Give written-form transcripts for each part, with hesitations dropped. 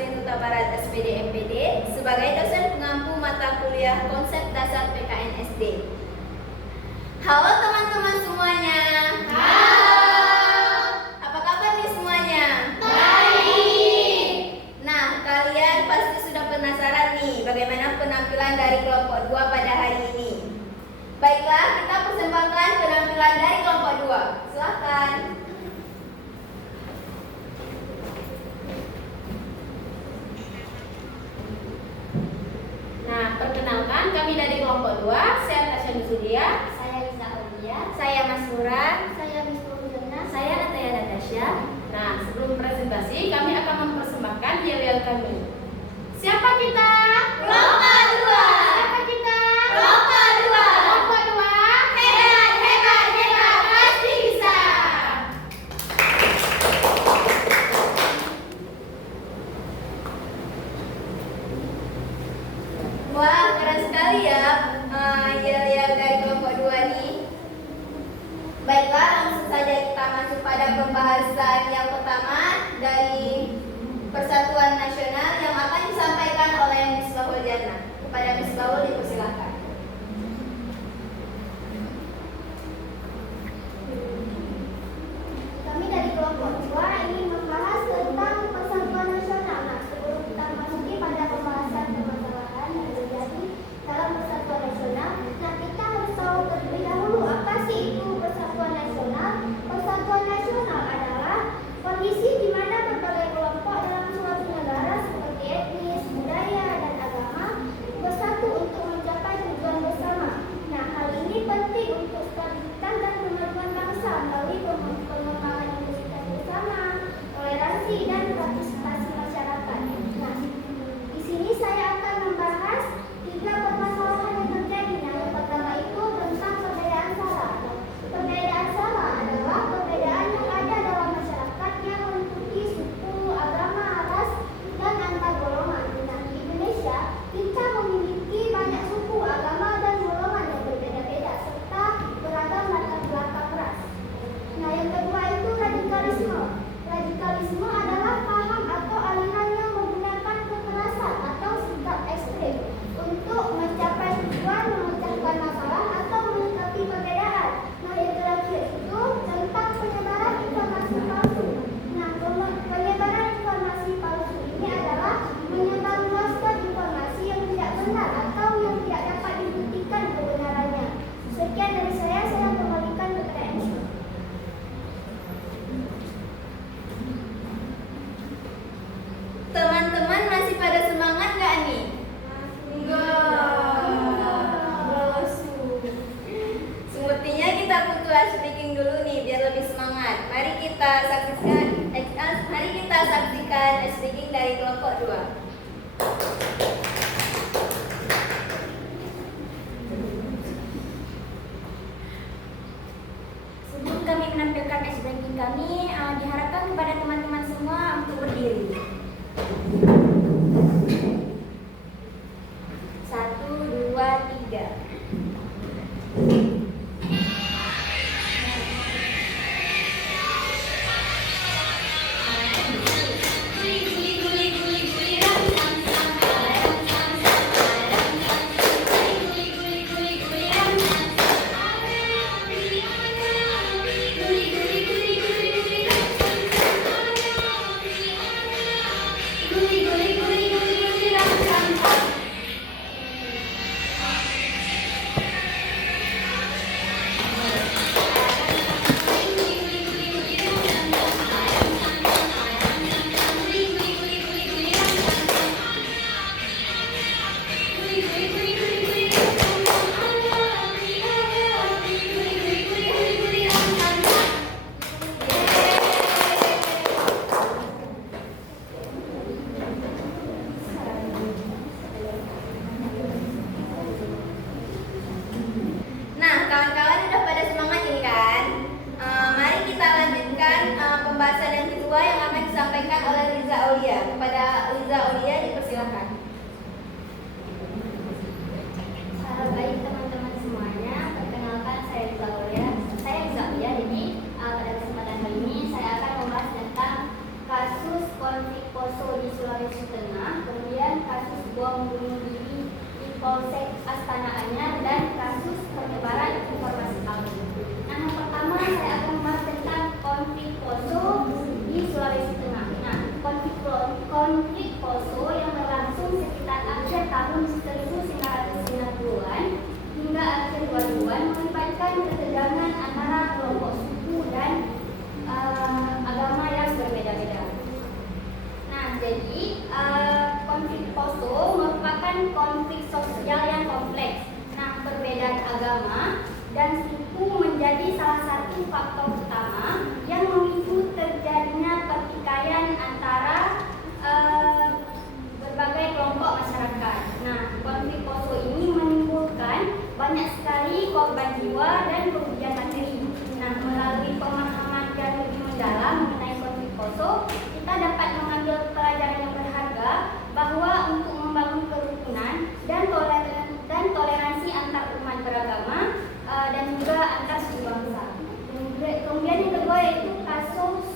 Taslim Huta Barat SPD MPD sebagai dosen pengampu mata kuliah konsep dasar PKN SD. Halo teman-teman semuanya. Halo. Apa kabar nih semuanya? Baik. Nah, kalian pasti sudah penasaran nih bagaimana penampilan dari kelompok 2 pada hari ini. Baiklah, kita persembahkan penampilan dari kelompok 2. Silakan. Nah, perkenalkan kami dari kelompok 2, saya Tasya Nusulia, Saya Lisa Aulia. Saya Mas Nuran. Saya Miss Fauzana. saya Nataya Natasha. Nah, sebelum presentasi kami akan mempersembahkan yel-yel kami. Siapa kita? Kelompok 2. Siapa kita? Kelompok 2. Kelompok 2. Hebat, hebat, hebat, pasti bisa. Wah, keren sekali ya yel-yel dari kelompok 2 nih. Baiklah, langsung saja kita masuk pada pembahasan yang pertama dari Persatuan Nasional yang akan disampaikan oleh Miss Bahul Jana. Kepada Miss Bahul dipersilakan. Kami dari kelompok 2 ingin membahas tentang Persatuan Nasional. Nah, sebelum kita masuki pada pembahasan permasalahan yang terjadi dalam Persatuan Nasional, nah kita harus tahu terlebih dahulu apa sih itu Persatuan Nasional. Persatuan Nasional adalah kondisi di mana berbagai kelompok dalam suatu negara seperti etnis, budaya, dan agama bersatu untuk mencapai tujuan bersama. Nah, hal ini penting untuk stabilitas dan kemajuan bangsa melalui pengembangan inklusivitas bersama, toleransi, dan partisipasi masyarakat. Nah, di sini saya akan membahas 3 permasalahan yang terjadi. Nah, yang pertama itu tentang perbedaan sara. Perbedaan sara adalah perbedaan yang ada dalam masyarakat yang meliputi suku, agama, ras, dan antar golongan. Nah, di Indonesia kita memiliki banyak suku, agama, dan golongan yang berbeda-beda serta beragam latar belakang ras. Nah, yang kedua itu radikalisme. Radikalisme adalah paham atau aliran yang menggunakan kekerasan atau sikap ekstrem untuk mencapai tujuan memecahkan masalah atau menyikapi perbedaan. Nah, yang terakhir itu tentang penyebaran informasi palsu. Nah, penyebaran informasi palsu ini adalah menyebarluaskan informasi yang tidak benar atau yang tidak dapat dibuktikan kebenarannya. Sekian dari saya kembalikan kepada MC. Teman-teman masih pada semangat nggak nih? Enggak. Sepertinya kita butuh ice breaking dulu nih biar lebih semangat. Mari kita saksikan ice breaking dari kelompok 2. Sebelum kami menampilkan ice breaking kami, diharapkan kepada teman-teman semua untuk berdiri. 1, 2, 3. konflik Poso di Sulawesi Tengah, kemudian kasus bom bunuh diri di Polsek Astana Anyar, dan kasus penyebaran informasi palsu. Nah, yang pertama saya akan membahas tentang konflik Poso di Sulawesi Tengah. Nah, konflik Poso yang berlangsung sekitar akhir tahun 1990-an hingga akhir 2000-an melibatkan ketegangan antara kelompok suku dan agama yang berbeda-beda. Nah, jadi konflik Poso merupakan konflik sosial yang kompleks. Nah, perbedaan agama dan suku menjadi salah satu faktor utama yang memicu terjadinya pertikaian antara berbagai kelompok masyarakat. Nah, konflik Poso ini menimbulkan banyak sekali korban jiwa dan kerugian materi. Nah, melalui pemahaman yang lebih mendalam mengenai konflik Poso, kita dapat mengambil pelajaran yang berharga bahwa untuk membangun kerukunan dan toleransi antar umat beragama dan juga antar suku bangsa. Kemudian yang kedua yaitu kasus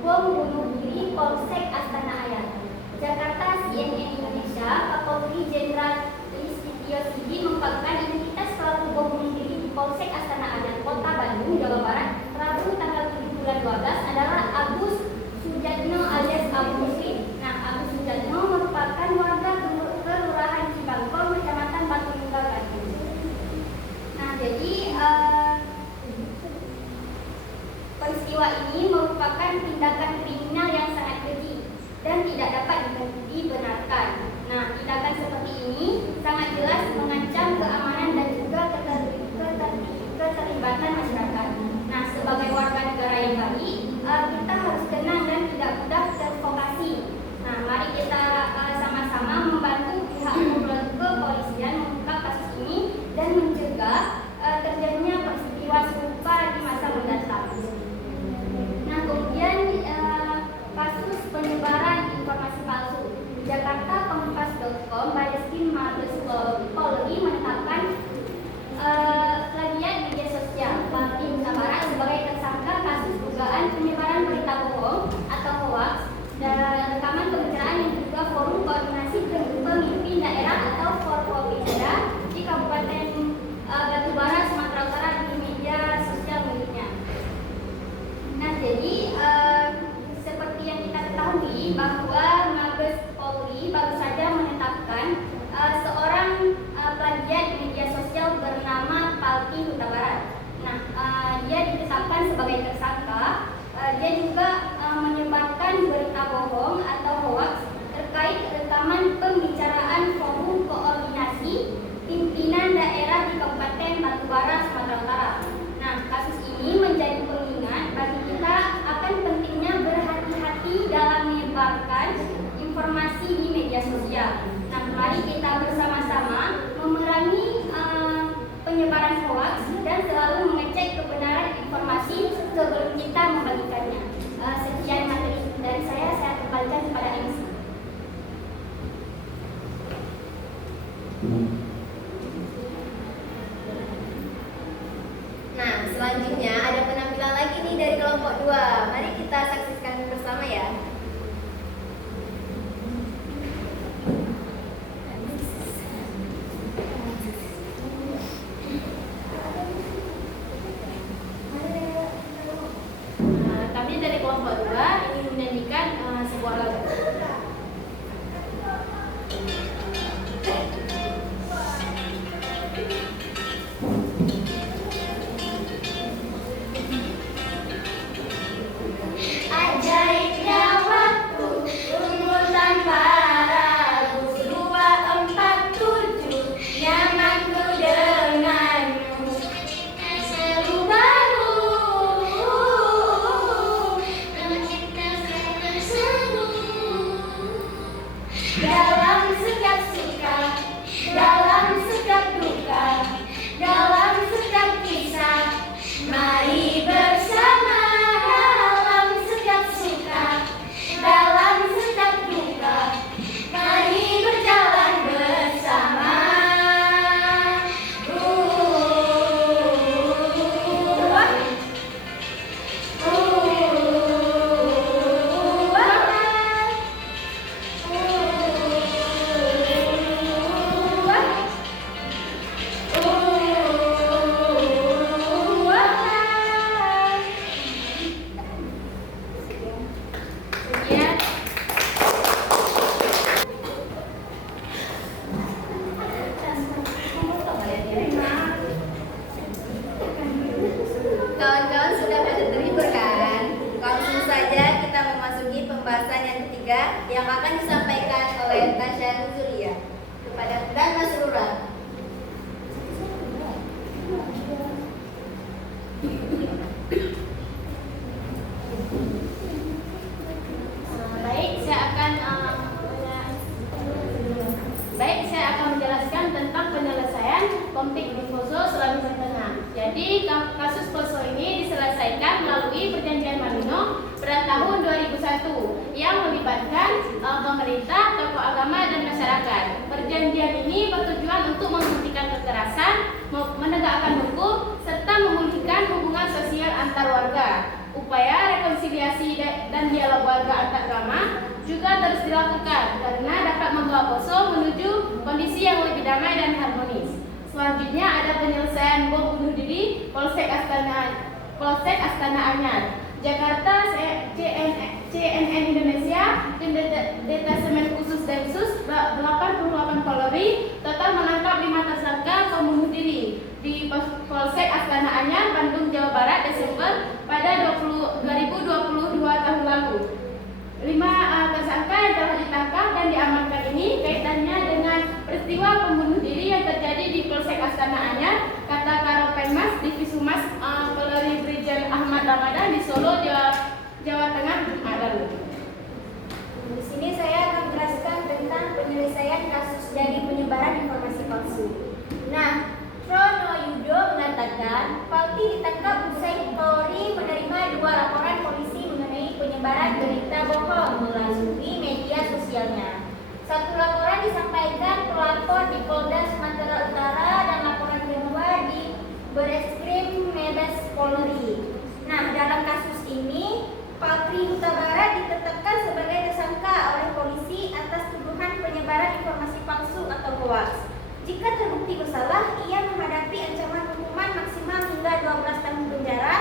bom bunuh diri Polsek Astana Anyar. Jakarta, CNN Indonesia, Kapolri Jenderal Listio Sigit mengungkapkan identitas pelaku bom bunuh diri di Polsek Astana Anyar, Kota Bandung, Jawa Barat, Rabu tanggal 7 bulan 12 adalah Agus Sujatno alias Abu Muslim. Nah, Agus Sujatno merupakan warga Kelurahan Cibangkong, Kecamatan Batu Nunggal, Bandung. Nah, jadi peristiwa ini merupakan tindakan kriminal yang sangat keji dan tidak dapat dibenarkan. Nah, tindakan seperti ini sangat jelas mengancam keamanan dan juga keterlibatan masyarakat. Nah, sebagai warga negara yang baik, kita harus tenang dan tidak mudah terprovokasi. Nah, mari kita sama-sama membantu pihak kepolisian mengungkap kasus ini dan mencegah terjadinya peristiwa serupa di masa mendatang. Nah, kemudian kasus penyebaran informasi palsu. Jakarta Kompas.com, Bareskrim Mabes Polri menetapkan plagiat media sosial Bakti Nusa Barat sebagai tersangka kasus dugaan penyebaran berita bohong atau hoax dan rekaman pembicaraan yang juga forum koordinasi pemimpin daerah atau Forkopimda di Kabupaten Batubara, Sumatera Utara di media sosial miliknya. Nah, jadi seperti yang kita ketahui bahwa Mabes Polri baru saja menetapkan seorang plagiat di media sosial bernama Palki Huta Barat. Nah, dia ditetapkan sebagai tersangka. Dia juga menyebarkan berita bohong atau hoax terkait rekaman pembicaraan forum koordinasi pimpinan daerah di Kabupaten Batubara, Sumatera Utara. Nah, kasus ini menjadi pengingat bagi kita akan pentingnya berhati-hati dalam menyebarkan informasi di media sosial. Nah, mari kita bersama-sama memerangi penyebaran hoax dan selalu mengecek kebenaran informasi sebelum kita membagikannya. Sekian materi dari saya kembalikan kepada MC. Nah, selanjutnya ada penampilan lagi nih dari kelompok 2. Mari kita saksikan bersama ya. Kami dari kelompok 2 ingin menyanyikan sebuah lagu. Ajaibnya waktu, umur tanpa ragu, 247, nyamanku denganmu. Seru baru, dalam setiap suka, dalam setiap duka, dalam setiap kisah, mari bersama. Dalam setiap duka, mari berjalan bersama. akan disampaikan oleh Tasya Nuzulia kepada dan Mas Rura. Saya akan menjelaskan tentang penyelesaian konflik di Poso, Sulawesi Tengah. Jadi kasus Poso ini diselesaikan melalui Perjanjian Malino pada tahun 2001 yang melibatkan pemerintah, tokoh agama dan masyarakat. Perjanjian ini bertujuan untuk menghentikan kekerasan, menegakkan hukum, serta memulihkan hubungan sosial antar warga. Upaya rekonsiliasi dan dialog warga antar agama juga terus dilakukan karena dapat membawa Poso menuju kondisi yang lebih damai dan harmonis. Selanjutnya ada penyelesaian bom bunuh diri Polsek Astana Anyar, Jakarta. CNN Indonesia tim Detasemen Khusus Densus 88 Polri total menangkap 5 tersangka pembunuh diri di Polsek Astana Anyar, Bandung, Jawa Barat Desember pada 2022 tahun lalu. 5 tersangka yang telah ditangkap dan diamankan ini kaitannya dengan peristiwa pembunuh diri yang terjadi di Polsek Astana Anyar, kata Karopenmas Divisi Humas Polri Brigjen Ahmad Ramadan di Solo, Jawa Tengah Jumat lalu. Di sini saya akan menjelaskan tentang penyelesaian kasus dari penyebaran informasi palsu. Nah, Trono Yudo mengatakan Falti ditangkap usai Polri menerima 2 laporan polisi mengenai penyebaran berita bohong melalui media sosialnya. 1 laporan disampaikan pelapor di Polda Sumatera Utara dan laporan kedua di Bareskrim Mabes Polri. Nah, dalam kasus ini Falti Huta Barat ditetapkan sebagai tersangka oleh polisi atas tuduhan penyebaran informasi palsu atau hoaks. Jika terbukti bersalah, ia menghadapi ancaman hukuman maksimal hingga 12 tahun penjara.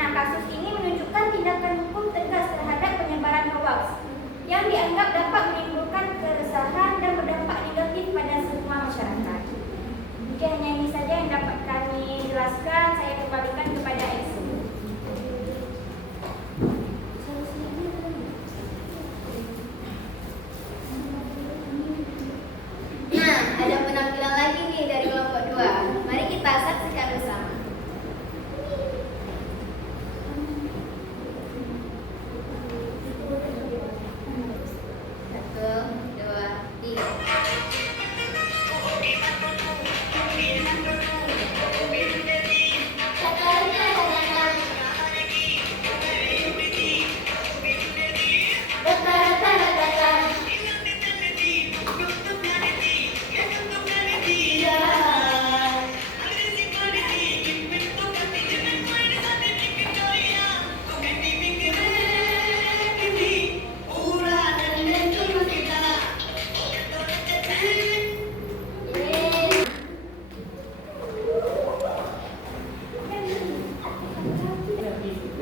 Nah, kasus ini menunjukkan tindakan hukum tegas terhadap penyebaran hoaks yang dianggap dapat menimbulkan keresahan dan berdampak negatif pada semua masyarakat. Jika hanya ini saja yang dapat kami jelaskan, saya kembalikan kepada Exo. Nah, ada penampilan lagi nih dari kelompok 2. Mari kita saksikan bersama. Satu, dua, tiga.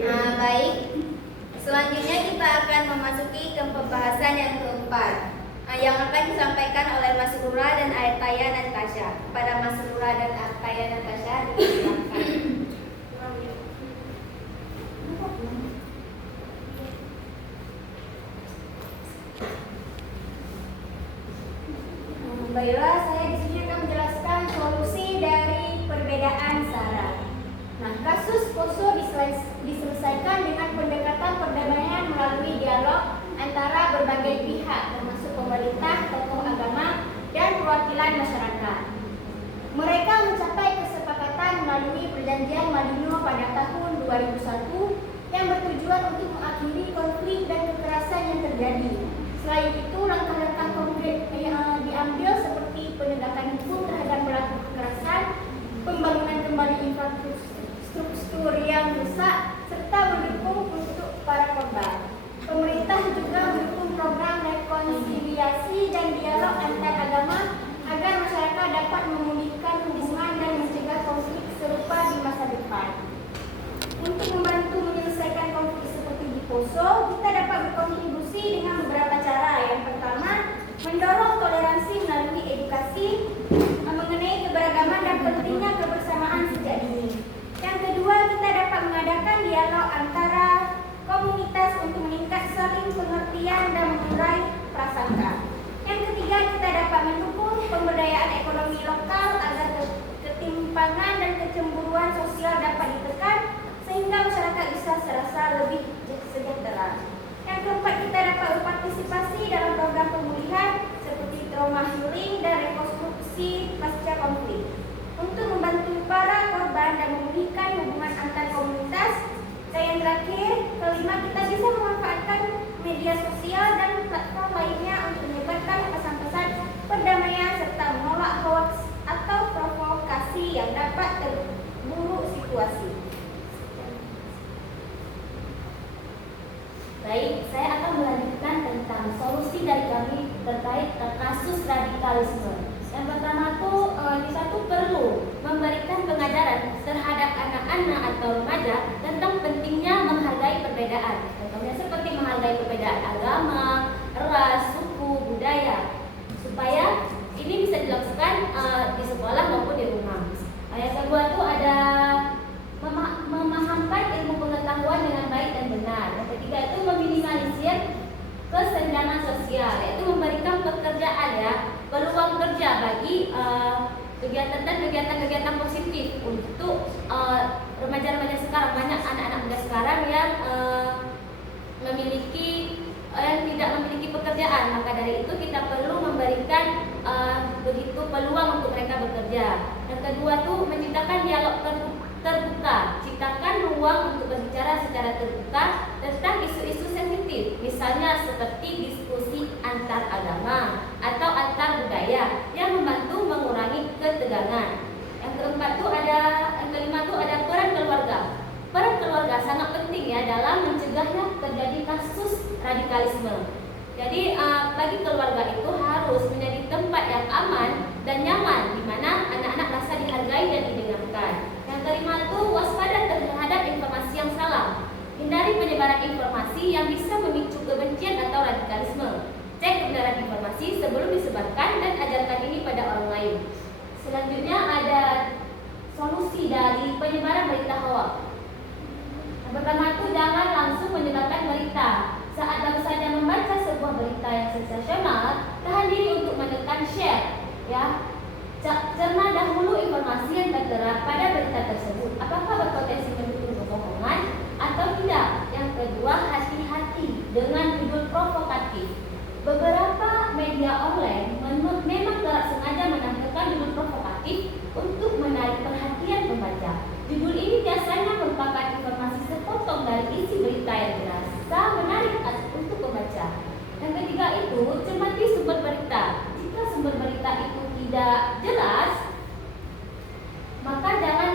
Nah, baik. Selanjutnya kita akan memasuki ke pembahasan yang keempat, yang akan disampaikan oleh Mas Rura dan Artaya dan Tasya. Kepada Mas Rura dan Artaya dan Tasya, dipersilakan. Baiklah, saya di sini akan menjelaskan solusi dari perbedaan syarat. Nah, kasus Poso diselesaikan dengan pendekatan perdamaian melalui dialog antara berbagai pihak, termasuk pemerintah, tokoh agama, dan perwakilan masyarakat. Mereka mencapai kesepakatan melalui Perjanjian Malino pada tahun 2001 yang bertujuan untuk mengakhiri konflik dan kekerasan yang terjadi. Selain itu, langkah-langkah konkret yang diambil seperti penegakan hukum terhadap pelaku kekerasan, pembangunan kembali infrastruktur yang rusak, serta mendukung untuk para korban. Pemerintah juga mendukung program rekonsiliasi dan dialog antar agama agar masyarakat dapat memulihkan hubungan dan mencegah konflik serupa di masa depan. Untuk membantu menyelesaikan konflik seperti di Poso, kita dapat berkontribusi dengan beberapa cara. Yang pertama, mendorong toleransi melalui edukasi mengenai keberagaman dan pentingnya kebersamaan sejak dini. Yang kedua, kita dapat mengadakan dialog antara komunitas untuk meningkat saling pengertian dan mengurai serasa lebih sejahtera. Yang keempat, kita dapat berpartisipasi dalam program pemulihan seperti trauma healing dan rekonstruksi pasca konflik untuk membantu para korban dan memulihkan hubungan antar komunitas. Dan yang terakhir, kelima, kita bisa memanfaatkan media sosial dan platform lainnya untuk menyebarkan pesan-pesan perdamaian serta menolak hoax atau provokasi yang dapat terburuk situasi. Baik, saya akan melanjutkan tentang solusi dari kami terkait kasus radikalisme. Yang pertama tuh kita tuh perlu memberikan pengajaran terhadap anak-anak atau remaja tentang pentingnya menghargai perbedaan. Contohnya seperti menghargai perbedaan agama, ras, suku, budaya, supaya ini bisa dilakukan di sekolah maupun di rumah. Yang kedua tuh ada memahamkan ilmu pengetahuan dengan baik dan benar. Yang ketiga itu meminimalisir kesenjangan sosial, yaitu memberikan pekerjaan ya, peluang kerja bagi kegiatan dan kegiatan positif untuk remaja-remaja sekarang. Banyak anak-anak muda sekarang yang tidak memiliki pekerjaan, maka dari itu kita perlu memberikan begitu peluang untuk mereka bekerja. Yang kedua tuh menciptakan dialog terbuka, ciptakan ruang untuk berbicara secara terbuka tentang isu-isu sensitif, misalnya seperti diskusi antar agama atau antar budaya yang membantu mengurangi ketegangan. Yang kelima tuh ada peran keluarga. Peran keluarga sangat penting ya dalam mencegahnya terjadi kasus radikalisme. Jadi bagi keluarga itu harus menjadi tempat yang aman dan nyaman di mana anak-anak rasa dihargai dan didengarkan. Yang kelima itu waspada terhadap informasi yang salah. Hindari penyebaran informasi yang bisa memicu kebencian atau radikalisme. Cek kebenaran informasi sebelum disebarkan dan ajarkan ini pada orang lain. Selanjutnya ada solusi dari penyebaran berita hoax. Yang pertama itu jangan langsung menyebarkan berita. Saat baru saja membaca sebuah berita yang sensasional, tahan diri untuk menekan share. Ya, cerna dahulu informasi yang tertera pada berita tersebut. Apakah berpotensi mendukung kebohongan atau tidak? Yang kedua, hati-hati dengan judul provokatif. Beberapa media online memang kerap sengaja menampilkan judul provokatif untuk menarik perhatian pembaca. Judul ini biasanya merupakan informasi sepotong dari isi berita yang dirasa menarik untuk pembaca. Yang ketiga itu, cermati sumber berita. Jika sumber berita itu tidak jelas, maka jangan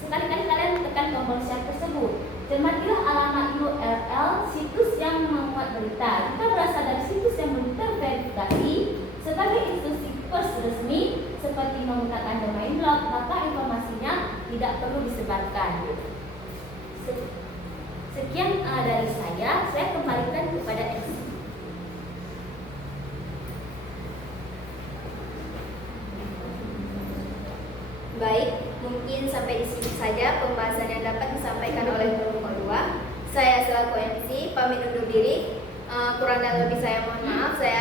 sekali-kali kalian tekan tombol share tersebut. Cermatilah alamat URL situs yang memuat berita. Jika berasal dari situs yang belum terverifikasi sebagai institusi pers resmi seperti menggunakan domain blog, maka informasinya tidak perlu disebarkan. Sekian dari saya kembalikan kepada Elsie. Baik, mungkin sampai di sini saja pembahasan yang dapat disampaikan oleh Guru 2. Saya selaku MC pamit undur diri. Kurang dan lebih saya mohon maaf. Saya